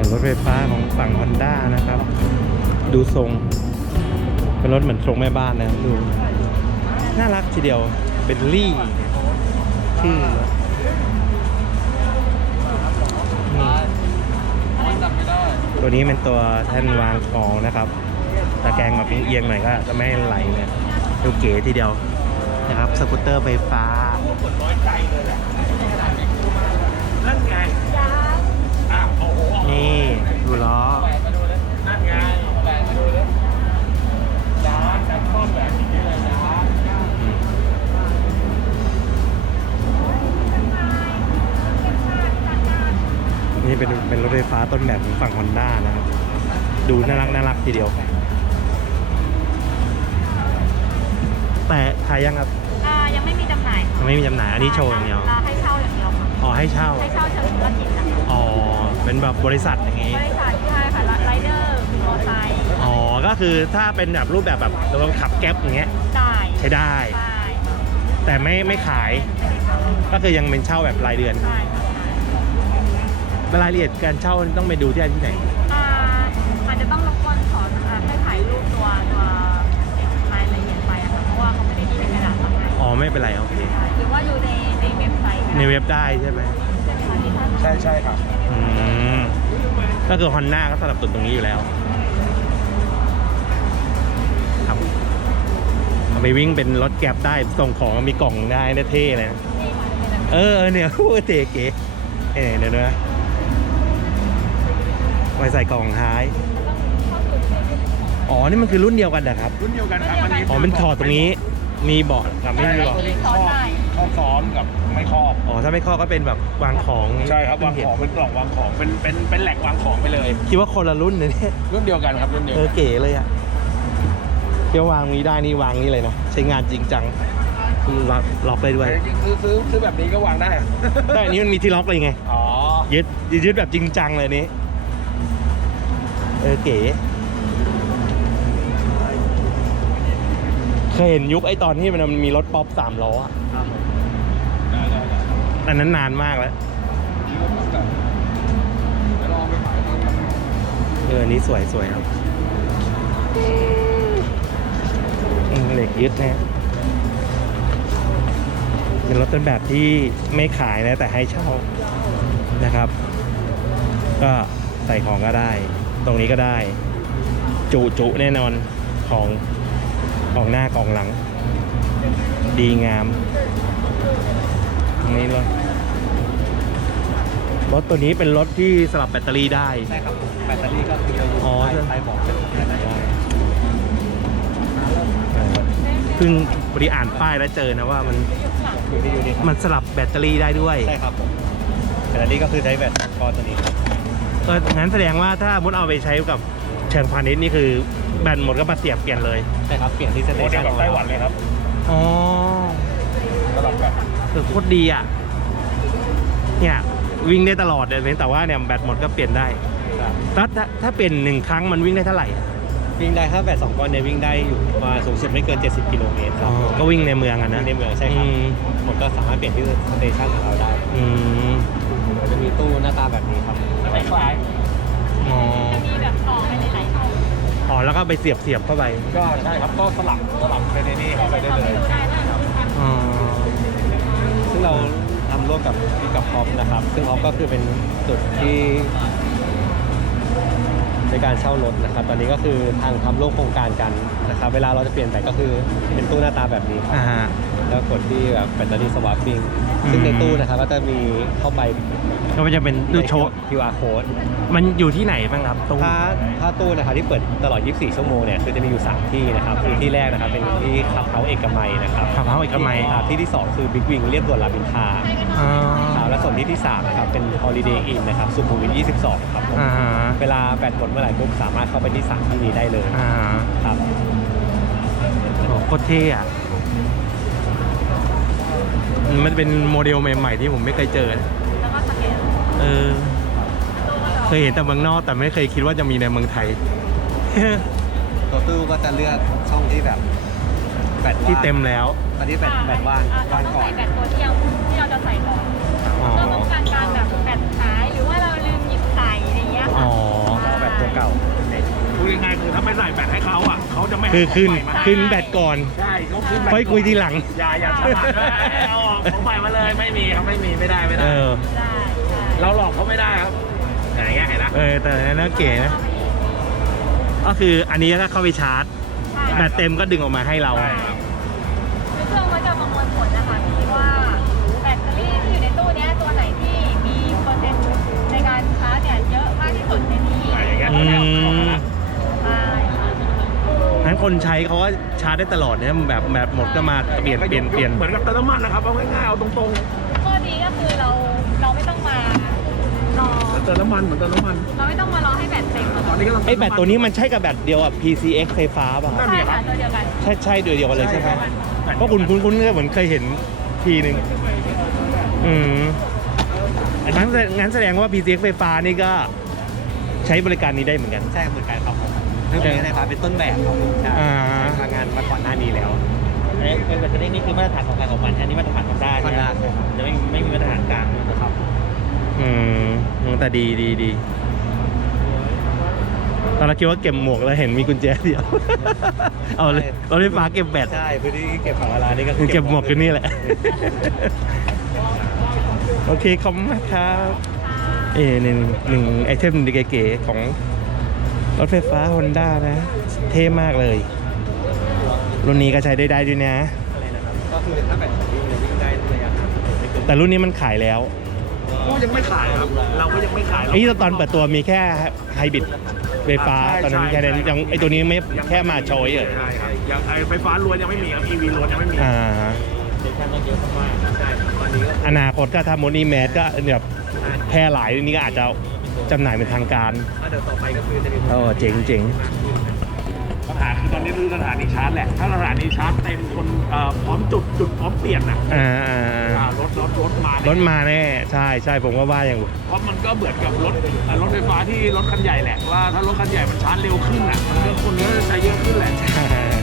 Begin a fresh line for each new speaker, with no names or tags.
รถไฟฟ้าของฝั่ง Honda นะครับ ดูทรงเป็นรถเหมือนทรงแม่บ้านนะดูน่ารักทีเดียวเป็นลี่ชื่อตัวนี้เป็นตัวแท่นวางของนะครับตะแกรงแบบเอียงหน่อยก็จะไม่ให้ไหลเนี่ยดูเก๋ทีเดียวนะครับสกูตเตอร์ไฟฟ้านี่ดูล้อนี่เป็นรถไฟฟ้าต้นแบบของฝั่ง Honda นะครับดูน่ารักทีเดียวแต่ขายยังครับ
ยังไม่มีจำหน่ายค่ะ
ไม่มีจำหน่ายอันนี้โชว์อย่างเดียว
ให้เช่าอย่างเดียวค่ะ
อ๋อให้เช่า
เชิงธุรกิจนะคะ
อ๋อเป็นแบบบริษัทอย่างงี้
บริษัทใช่ค่ะไรเดอร์มอเตอร์ไซค์
อ๋อก็คือถ้าเป็นแบบรูปแบบเราขับแก๊ปอย่างเงี้ย
ได้
ใช้ได้แต่ไม่ขายก็คือยังเป็นเช่าแบบรายเดือนรายละเอียดการเช่าต้องไปดูที่ไหน
อาจจะต้องรบกวนขอให้ถ่ายรูปตัวรายละเอียดไปอะค่ะเพราะว่าเขาไม่ได้มีในกระดาษมาให้
อ๋อไม่เป็นไรโอเค
หรือว่าดูในเว็บไซต์
ในเว็บได้ใช่ไหม
ใช่ครับ
ก็คือ Honda ก็สนับสนุนตรงนี้อยู่แล้วครับเอาไปวิ่งเป็นรถแก๊ปได้ส่งของมีกล่องได้เท่เลยนะเนี่ยพูดเก๋เดี๋ยวนะไว้ใส่กล่องท้ายอ๋อนี่มันคือรุ่นเดียวกันนะครับ
รุ่นเดียวกันครับอันนี้
อ๋อเป็นถอดตรงนี้มีเบาะกับไม่มีเบาะ
ครอบซ้อนกับไม่ครอบ
อ๋อถ้าไม่ครอบก็เป็นแบบวางของ
ใช่ครับวางของเป็นกล่องวางของเป็นแหล่งวางของไปเลย
คิดว่าคนละรุ่นเลยเนี่ย
รุ่นเดียวกันครับรุ่นเดียว
เก๋เลยอะเที่ยววางนี้ได้นี่วางนี้เลยนะใช้งานจริงจังล็อกได้ด้วย
ซื้อแบบนี้ก็วางได้
แต่อันนี้มันมีที่ล็อกเลยไง
อ๋อ
ยึดแบบจริงจังเลยนี้เก๋เคยเห็นยุคไอ้ตอนที่มันมีรถป๊อป3 ล้ออ่ะอันนั้นนานมากแล้วนี้สวยครับเหล็กยึดนะเป็นรถต้นแบบที่ไม่ขายนะแต่ให้เช่านะครับก็ใส่ของก็ได้ตรงนี้ก็ได้จุแน่นอนของหน้ากองหลังดีงามนี่รถตัวนี้เป็นรถที่สลับแบตเตอรี่ได้
ใช่ครับแบตเตอรี่ก็คือใช้บอกเป็นของได้
เพิ่งพอดีอ่านป้ายแล้วเจอนะว่ามันสลับแบตเตอรี่ได้ด้วย
ใช่ครับผมแบตเตอรี่ก็คือใช้แบตก้อนตัวนี้ครับ
งั้นแสดงว่าถ้ามุดเอาไปใช้กับเชิงพาณิชย์นี่คือแบตหมดก็มาเสียบเปลี่ยนเลย
ใช่ครับเปลี่ยนที่สเตชันของไต้หวันเลยครับ
อ๋อ
สลับแบต
คือโคตรดีอ่ะเนี่ยวิ่งได้ตลอดเลยแต่ว่าเนี่ยแบตหมดก็เปลี่ยนได้ถ้าเปลี่ยน1 ครั้งมันวิ่งได้เท่าไหร่
วิ่งได้ถ้าแบต2 ก้อนเนี่ยวิ่งได้อยู่มาสูงสุดไม่เกิน70 กิโลเมตรครับ
ก็วิ่งในเมืองอะนะ
ในเมืองใช่ครับผมก็สามารถเปลี่ยนที่สเตชันของเราได้จะมีตู้หน้าตาแบบนี้ครับคล้าย
จะมีแบบต่อไปหลายๆช่อง
แล้วก็ไปเสียบเข้าไป
ก็ใช่ครับก็สลับไปในนี่เข้าไปได้เลยซึ่งเราทำร่วมกับฮอปนะครับซึ่งฮอปก็คือเป็นจุดที่ในการเช่ารถนะครับตอนนี้ก็คือทางทำร่วมโครงการกันนะครับเวลาเราจะเปลี่ยนแบตก็คือเป็นตู้หน้าตาแบบนี้ครับแล้วกดที่แบบแบตเตอรี่สวาปปิ้งซึ่งในตู้นะครับก็จะมีเข้าไป
ก็จะเป็นตู้โชว์
QR code
มันอยู่ที่ไหนบ้างครับ
ถ้าตู้นะครับที่เปิดตลอด24 ชั่วโมงเนี่ยคือจะมีอยู่3ที่นะครับคือที่แรกนะครับเป็นที่ขับเฮ้าเอกมัยนะครับ
ขับเฮ้าเอกมัย
ที่2คือบิ๊กวิงเรียบด่วนรามอินทราและส่วนที่3นะครับเป็น Holiday Inn นะครับสุขุมวิท22ครับเวลาแบตหมดเมื่อไหร่ปุ๊บสามารถเข้าไปที่3ที่นี้ได้เลยครับ
โคตรเท่อะมันเป็นโมเดลใหม่ๆที่ผมไม่เคยเจอ
แล้วก็สแกน
เคยเห็นแต่เมืองนอกแต่ไม่เคยคิดว่าจะมีในเมืองไทย
ตัวตู้ก็จะเลือกช่องที่แบบแบต
ที่เต็มแล้ว
ตอนนี้แบตว่าง
ก่อนแบตตัวที่เราจะใส่ก่อนเพื่อป้องกันการแบบแบตหายหรือว่าเราลืมหยิบใส่อะไรเงี้ยค่ะ
แบตให้เขาอ่ะเขาจะไม่ให้
คือขึ้น
ของใหม่มา
ขึ้นแบตก่อน
ใช่เขาขึ้นแบต
ค่อยคุยทีหลัง
อย่าสมัครด้วยเอาออกของใหม่มาเลยไม่มีครับไม่มีไม่ได้
เออ
ได้ใช่
เราหลอกเขาไม่ได้ครับอย่างเงี้ยเห็นนะ
แต่น่าเก๋นะ ก็คืออันนี้ก็เข้าไปชาร์จ
ใช่
แบตเต็มก็ดึงออกมาให้เรา
ใช่ครับ
คือเครื่องมันจะประมวลผลนะคะพี่ว่าแบตเตอรี่ที่อยู่ในตู้เนี้ยตัวไหนที่มีเปอร์เซ็นต์ในการชาร์จเนี่ยเยอะมากที่สุดในนี้
อย่างเงี้ยตัวเนี้ยของเราละ
ใช่ค่ะ
ทั้นคนใช้เขาก็ชาร์จได้ตลอดเนี่ยแบบหมดก็มาเปลี่ยน
เหมือนกับเติมน้ำมันนะครับเอาง่ายๆเอาตรง
ข้อดีก็คือเราไม่ต้องมารอ
ๆเติมน้ำมันเหมือนเติมน้ำมัน
เราไม่ต้องมารอให้แบตเต็มอะ
ตอนนี้ก็
ไอ้แบตตัวนี้มันใช่กับแบตเดียวกับ PCX ไฟฟ้าป่ะครับ
ใช่ค่ะตัวเดียวกัน
ใช่เดียวกันเลยใช่ไหมเพราะคุณเหมือนเคยเห็นทีนึงงั้นแสดงว่า PCX ไฟฟ้านี่ก็ใช้บริการนี้ได้เหมือนกัน
ใช่เหมือนกันครับผมเรื่องนี้นะครับเป็นต้นแบบครับผมใช่
อ่า
ทำงานมาก่อนหน้านี้แล้ว
แบตเตอรี่นี่คือมาตรฐานของใครของมันอันนี้มาตรฐานของได้
Honda ใช่ครับ
จะไม่มีมาตรฐานกลางนะครับ
แต่ดีตอนเราคิดว่าเก็บหมวกแล้วเห็นมีกุญแจเดียว เอาเลยรถไฟฟ้าเก็บแบต
ใช่พื้นที่เก็บของเวลานี่ก็
เก็บหมวกกันนี่แหละ โอเคขอบคุณมากครับหนึ่งไอเทมเก๋ๆของรถไฟฟ้า Honda นะ เท่มากเลย รุ่นนี้ก็ใช้ได้ด้วยนะ
อะไรนะครับก็คือถ้าแบตวิ่งได้ระยะทางไม่เกิน
แต่รุ่นนี้มันขายแล้ว
ก็ยังไม่ขายครับ เราก็ยังไม่ขาย
ไอ้ตอนเปิดตัวมีแค่ไฮบริดไฟฟ้าตอนนั้นแค่นั้นยังไอตัวนี้ไม่แค่มาโชยเลย
ใช่ครับยังไอไฟฟ้าล้วนยังไม่มีครับ EV ล้วนยังไม่มี
เซ็นทรัลต้องเยอะมาก
ใช่ตอนนี้ก็
อนาคตก็ถ้าโมนี่แมสก็แบบแพร่หลายนี่ก็อาจจะจำหน่ายเป็นทางการ
เดี๋ยวต่อไปก็คือจะมี
เจ๋ง
ปัญหาคือตอนนี้คือสถานีชาร์จแหละ ถ้าสถานีชาร์จเต็มคนพร้อมจุดพร้อมเปลี่ยนน่ะ รถมาร
ถมาแน่ใช่ผมก็ว่าอย่าง
เพราะมันก็เหมือนกับรถไฟฟ้าที่รถคันใหญ่แหละว่าถ้ารถคันใหญ่มันชาร์จเร็วขึ้นอ่ะมันก็คนก็จะใช้เยอะขึ้นแหละ